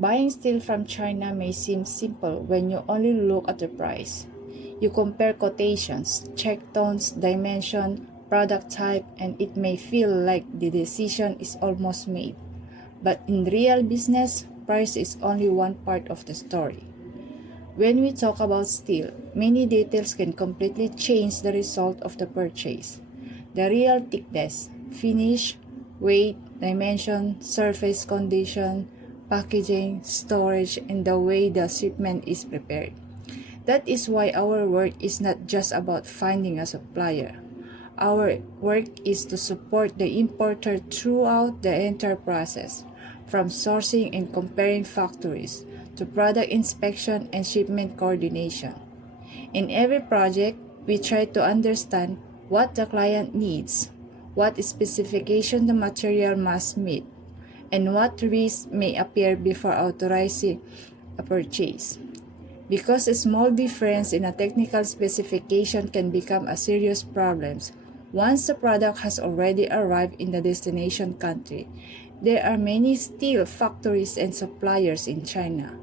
Buying steel from China may seem simple when you only look at the price. You compare quotations, check tones, dimension, product type, and it may feel like the decision is almost made. But in real business, price is only one part of the story. When we talk about steel, many details can completely change the result of the purchase. The real thickness, finish, weight, dimension, surface condition, packaging, storage, and the way the shipment is prepared. That is why our work is not just about finding a supplier. Our work is to support the importer throughout the entire process, from sourcing and comparing factories to product inspection and shipment coordination. In every project, we try to understand what the client needs, what specification the material must meet, and what risks may appear before authorizing a purchase. Because a small difference in a technical specification can become a serious problem once the product has already arrived in the destination country. There are many steel factories and suppliers in China.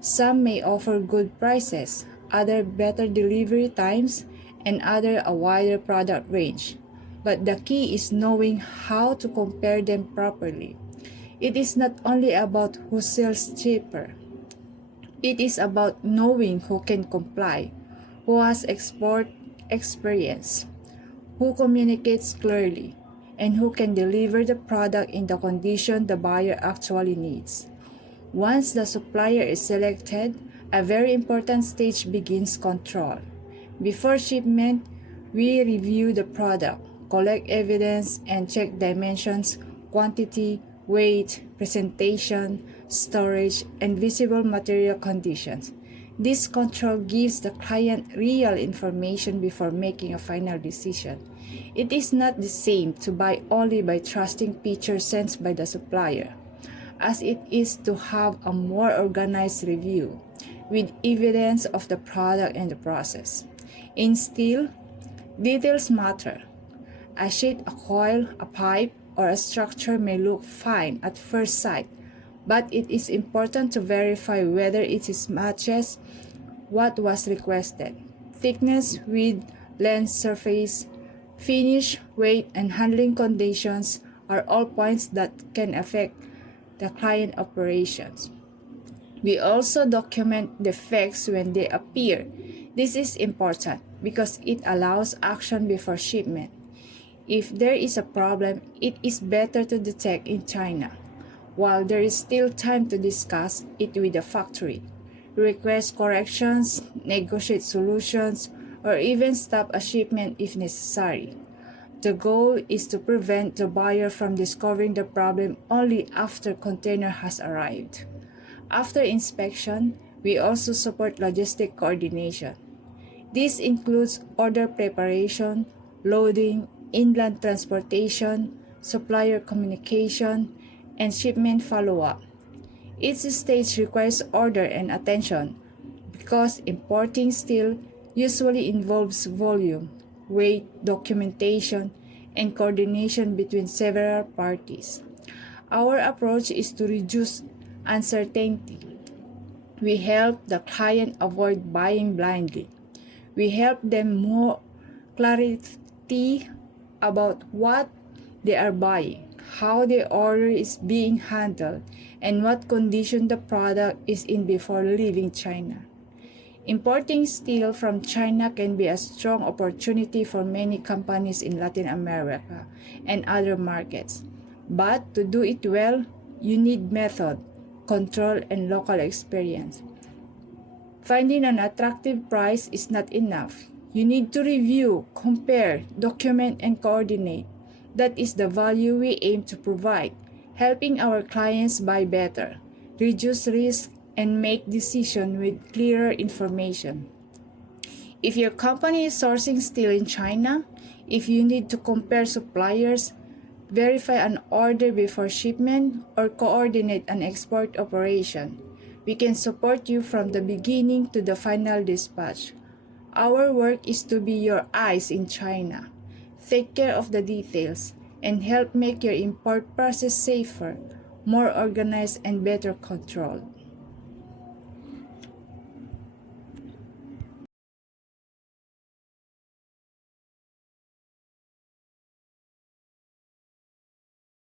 Some may offer good prices, other better delivery times, and other a wider product range. But the key is knowing how to compare them properly. It is not only about who sells cheaper. It is about knowing who can comply, who has export experience, who communicates clearly, and who can deliver the product in the condition the buyer actually needs. Once the supplier is selected, a very important stage begins: control. Before shipment, we review the product, collect evidence, and check dimensions, quantity, weight, presentation, storage, and visible material conditions. This control gives the client real information before making a final decision. It is not the same to buy only by trusting pictures sent by the supplier, as it is to have a more organized review, with evidence of the product and the process. In steel, details matter. A sheet, a coil, a pipe, or a structure may look fine at first sight, but it is important to verify whether it matches what was requested. Thickness, width, length, surface, finish, weight, and handling conditions are all points that can affect the client operations. We also document defects when they appear. This is important because it allows action before shipment. If there is a problem, it is better to detect in China, while there is still time to discuss it with the factory, request corrections, negotiate solutions, or even stop a shipment if necessary. The goal is to prevent the buyer from discovering the problem only after container has arrived. After inspection, we also support logistic coordination. This includes order preparation, loading, inland transportation, supplier communication, and shipment follow-up. Each stage requires order and attention because importing steel usually involves volume, weight, documentation, and coordination between several parties. Our approach is to reduce uncertainty. We help the client avoid buying blindly. We help them more clarity about what they are buying, how the order is being handled, and what condition the product is in before leaving China. Importing steel from China can be a strong opportunity for many companies in Latin America and other markets. But to do it well, you need method, control, and local experience. Finding an attractive price is not enough. You need to review, compare, document, and coordinate. That is the value we aim to provide, helping our clients buy better, reduce risk, and make decisions with clearer information. If your company is sourcing steel in China, if you need to compare suppliers, verify an order before shipment, or coordinate an export operation, we can support you from the beginning to the final dispatch. Our work is to be your eyes in China, take care of the details, and help make your import process safer, more organized, and better controlled.